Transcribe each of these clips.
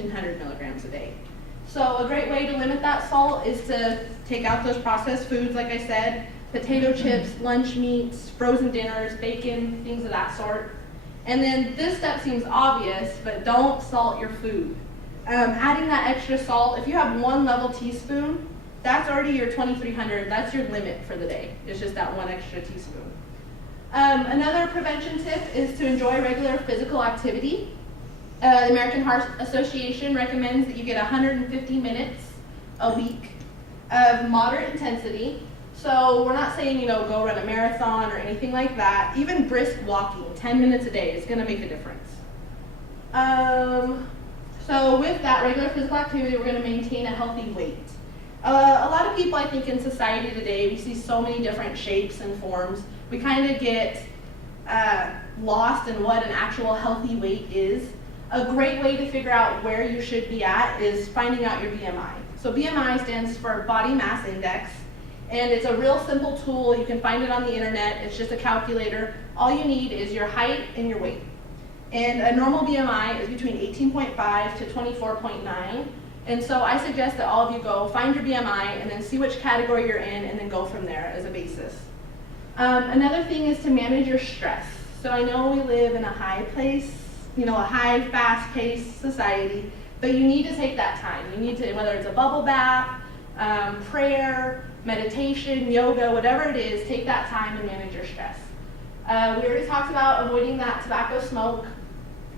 1,500 milligrams a day. So a great way to limit that salt is to take out those processed foods, like I said, potato chips, lunch meats, frozen dinners, bacon, things of that sort. And then this step seems obvious, but don't salt your food. Adding that extra salt, if you have 1 level teaspoon, that's already your 2,300, that's your limit for the day. It's just that 1 extra teaspoon. Another prevention tip is to enjoy regular physical activity. The American Heart Association recommends that you get 150 minutes a week of moderate intensity. So we're not saying, go run a marathon or anything like that. Even brisk walking, 10 minutes a day, is going to make a difference. So with that regular physical activity, we're going to maintain a healthy weight. A lot of people, I think, in society today, we see so many different shapes and forms. We kind of get lost in what an actual healthy weight is. A great way to figure out where you should be at is finding out your BMI. So BMI stands for Body Mass Index, and it's a real simple tool. You can find it on the internet. It's just a calculator. All you need is your height and your weight. And a normal BMI is between 18.5 to 24.9. And so I suggest that all of you go find your BMI and then see which category you're in and then go from there as a basis. Another thing is to manage your stress. So I know we live in a high place, a high, fast-paced society, but you need to take that time. You need to, whether it's a bubble bath, prayer, meditation, yoga, whatever it is, take that time and manage your stress. We already talked about avoiding that tobacco smoke.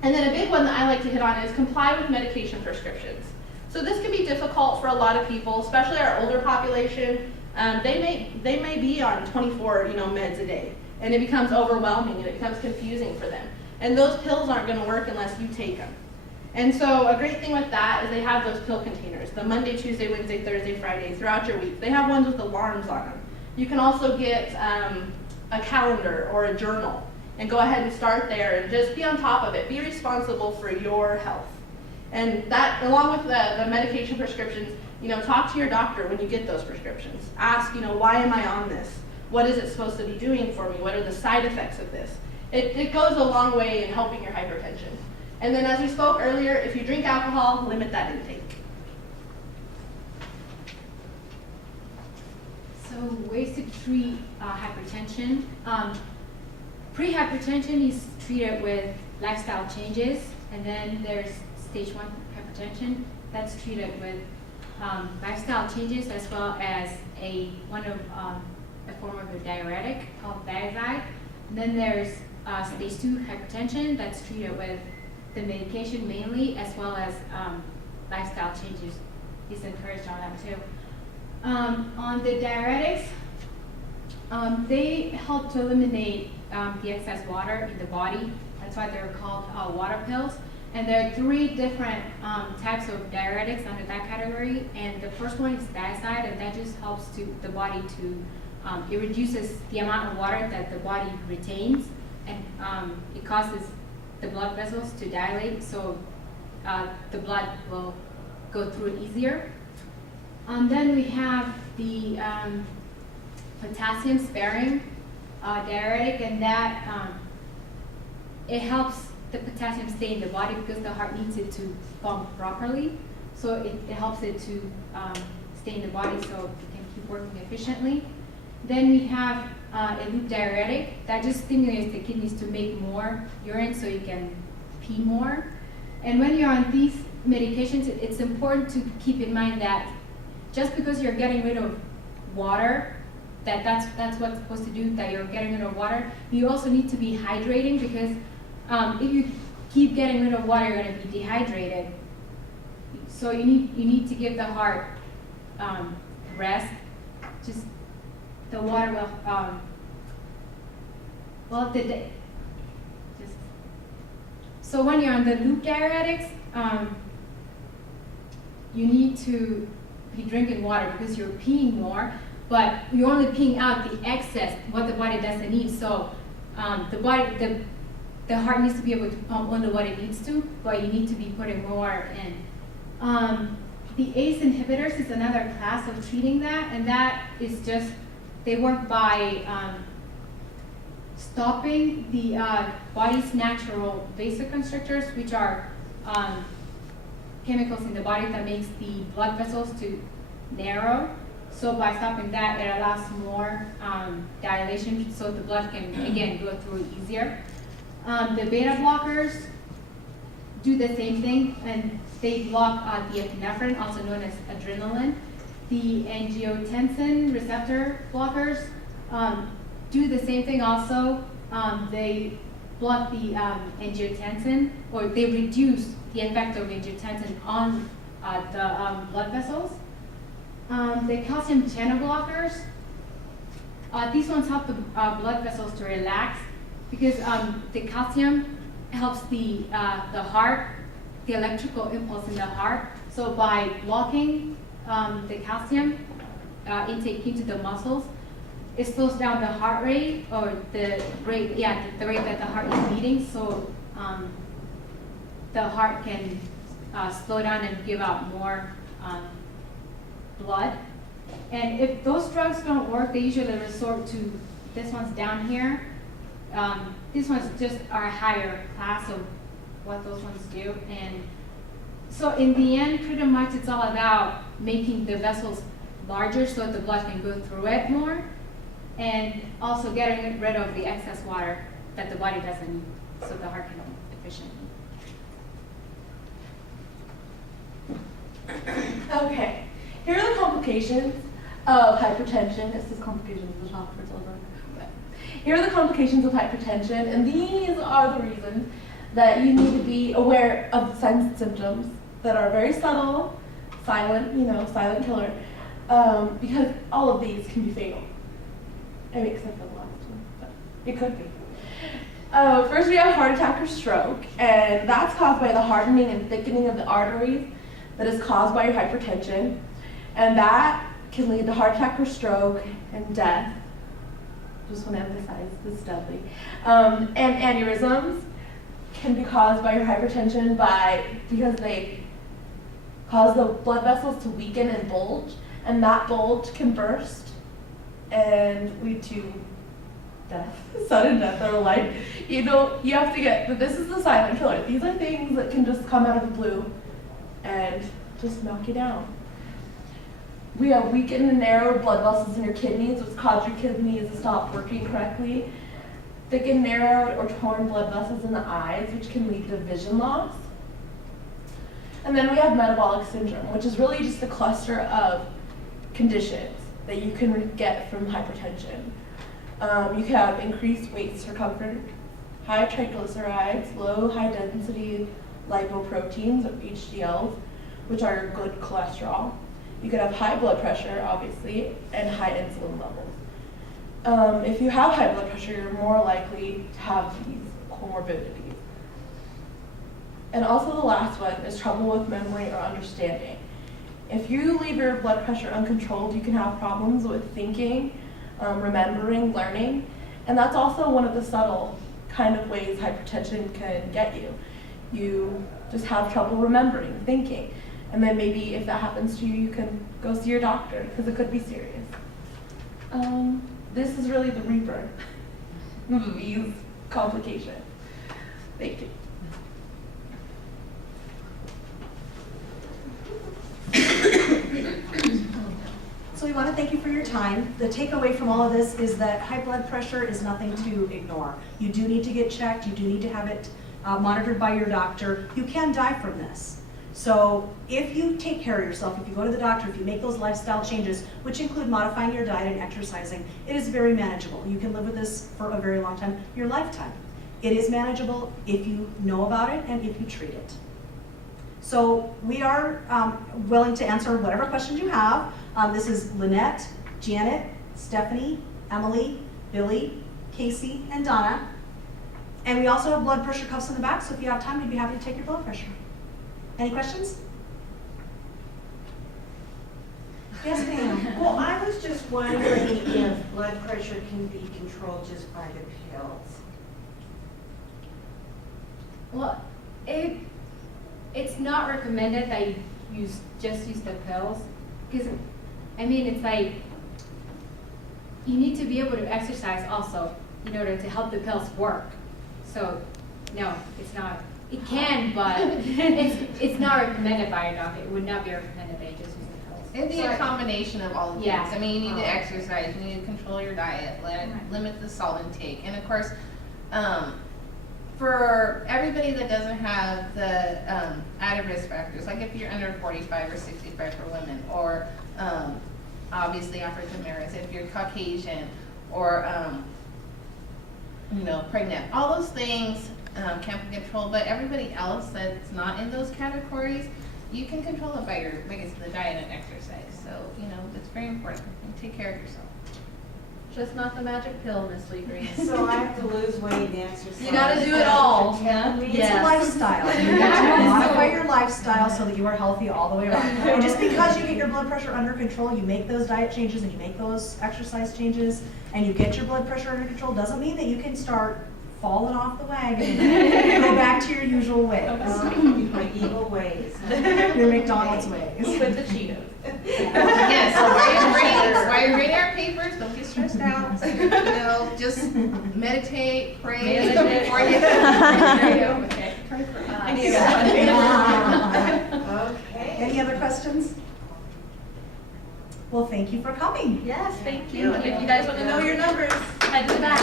And then a big one that I like to hit on is comply with medication prescriptions. So this can be difficult for a lot of people, especially our older population. They may be on 24 meds a day, and it becomes overwhelming and it becomes confusing for them. And those pills aren't going to work unless you take them. And so a great thing with that is they have those pill containers, the Monday, Tuesday, Wednesday, Thursday, Friday, throughout your week. They have ones with alarms on them. You can also get a calendar or a journal and go ahead and start there and just be on top of it. Be responsible for your health. And that, along with the medication prescriptions, talk to your doctor when you get those prescriptions. Ask, why am I on this? What is it supposed to be doing for me? What are the side effects of this? It goes a long way in helping your hypertension. And then as we spoke earlier, if you drink alcohol, limit that intake. So ways to treat hypertension. Pre-hypertension is treated with lifestyle changes, and then there's stage 1 hypertension that's treated with lifestyle changes as well as a form of a diuretic called thiazide. And then there's stage 2 hypertension that's treated with the medication mainly, as well as lifestyle changes is encouraged on that too. On the diuretics, they help to eliminate the excess water in the body. That's why they're called water pills. And there are 3 different types of diuretics under that category. And the first one is thiazide, and that just helps the body to, it reduces the amount of water that the body retains, and it causes the blood vessels to dilate, so the blood will go through it easier. Then we have the potassium sparing diuretic, and that it helps the potassium stay in the body because the heart needs it to pump properly. So it helps it to stay in the body so it can keep working efficiently. Then we have a loop diuretic that just stimulates the kidneys to make more urine so you can pee more. And when you're on these medications, it's important to keep in mind that just because you're getting rid of water, that's what's supposed to do, that you're getting rid of water, you also need to be hydrating, because if you keep getting rid of water, you're going to be dehydrated. So you need to give the heart rest. Just the water will so when you're on the loop diuretics, you need to be drinking water because you're peeing more, but you're only peeing out the excess, what the body doesn't need. So the heart needs to be able to pump only what it needs to, but you need to be putting more in. The ACE inhibitors is another class of treating that, and that is just, they work by stopping the body's natural vasoconstrictors, which are chemicals in the body that makes the blood vessels to narrow. So by stopping that, it allows more dilation, so the blood can again go through easier. The beta blockers do the same thing, and they block the epinephrine, also known as adrenaline. The angiotensin receptor blockers do the same thing also. They block the angiotensin, or they reduce the effect of angiotensin on the blood vessels. The calcium channel blockers, these ones help the blood vessels to relax because the calcium helps the heart, the electrical impulse in the heart. So by blocking the calcium intake into the muscles, it slows down the heart rate, or the rate that the heart is beating. So the heart can slow down and give out more blood. And if those drugs don't work, they usually resort to this one's down here. These ones just are a higher class of what those ones do. And so in the end, pretty much it's all about making the vessels larger so that the blood can go through it more, and also getting rid of the excess water that the body doesn't need so the heart can pump efficiently. Okay, here are the complications of hypertension. This is complications of the top for children. But here are the complications of hypertension, and these are the reasons that you need to be aware of the signs and symptoms that are very subtle, silent, silent killer, because all of these can be fatal. I mean, except for the last one, but it could be. First, we have heart attack or stroke, and that's caused by the hardening and thickening of the arteries that is caused by your hypertension, and that can lead to heart attack or stroke and death. Just want to emphasize this is deadly. And aneurysms can be caused by your hypertension because they cause the blood vessels to weaken and bulge, and that bulge can burst and lead to death, sudden death or life. You have to get, but this is the silent killer. These are things that can just come out of the blue and just knock you down. We have weakened and narrowed blood vessels in your kidneys, which cause your kidneys to stop working correctly. Thickened, narrowed, or torn blood vessels in the eyes, which can lead to vision loss. And then we have metabolic syndrome, which is really just a cluster of conditions that you can get from hypertension. You can have increased waist circumference, high triglycerides, low high density lipoproteins, or HDLs, which are good cholesterol. You could have high blood pressure, obviously, and high insulin levels. If you have high blood pressure, you're more likely to have these comorbidities. And also the last one is trouble with memory or understanding. If you leave your blood pressure uncontrolled, you can have problems with thinking, remembering, learning, and that's also one of the subtle kind of ways hypertension can get you. You just have trouble remembering, thinking, and then maybe if that happens to you, you can go see your doctor because it could be serious. This is really the reaper of these complications. Thank you. So we want to thank you for your time. The takeaway from all of this is that high blood pressure is nothing to ignore. You do need to get checked. You do need to have it monitored by your doctor. You can die from this. So if you take care of yourself, if you go to the doctor, if you make those lifestyle changes, which include modifying your diet and exercising, it is very manageable. You can live with this for a very long time, your lifetime. It is manageable if you know about it and if you treat it. So we are willing to answer whatever questions you have. This is Lynette, Janet, Stephanie, Emily, Billy, Casey, and Donna. And we also have blood pressure cuffs in the back, so if you have time, we'd be happy to take your blood pressure. Any questions? Yes, ma'am. Well, I was just wondering if blood pressure can be controlled just by the pills. Well, it's not recommended that you just use the pills, because I mean, it's like you need to be able to exercise also in order to help the pills work. So no, it's not It can, but it's not recommended by a doctor. It would not be recommended by just using pills. It'd be a combination of all the things. Yeah. I mean, you need to exercise, you need to control your diet, limit the salt intake. And of course, for everybody that doesn't have the added risk factors, like if you're under 45 or 65 for women, or obviously African Americans, if you're Caucasian, or pregnant, all those things can be controlled. But everybody else that's not in those categories, you can control it by your, like I said, the diet and exercise. So it's very important. And take care of yourself. Just not the magic pill, Miss Lee Green. So I have to lose weight and exercise. You gotta do it all. Yeah. It's Yes. a lifestyle. You need to modify your lifestyle so that you are healthy all the way around. And just because you get your blood pressure under control, you make those diet changes and you make those exercise changes, and you get your blood pressure under control, doesn't mean that you can start falling off the wagon and go back to your usual ways. My evil ways. Your McDonald's ways. With the Cheetos. Yes, so while you're reading our papers, don't get stressed out. Just meditate, pray before you. Okay. Any other questions? Well, thank you for coming. Yes, thank you. And if you guys want to know your numbers, head to the back.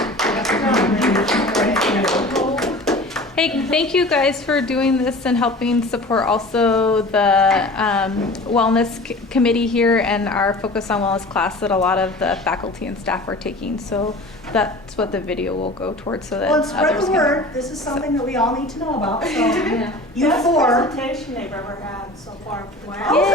Hey, thank you guys for doing this and helping support also the wellness committee here and our focus on wellness class that a lot of the faculty and staff are taking. So that's what the video will go towards, so that Well, and spread others the can- word. This is something that we all need to know about. So Yeah. you Best four. presentation they've ever had so far. Oh,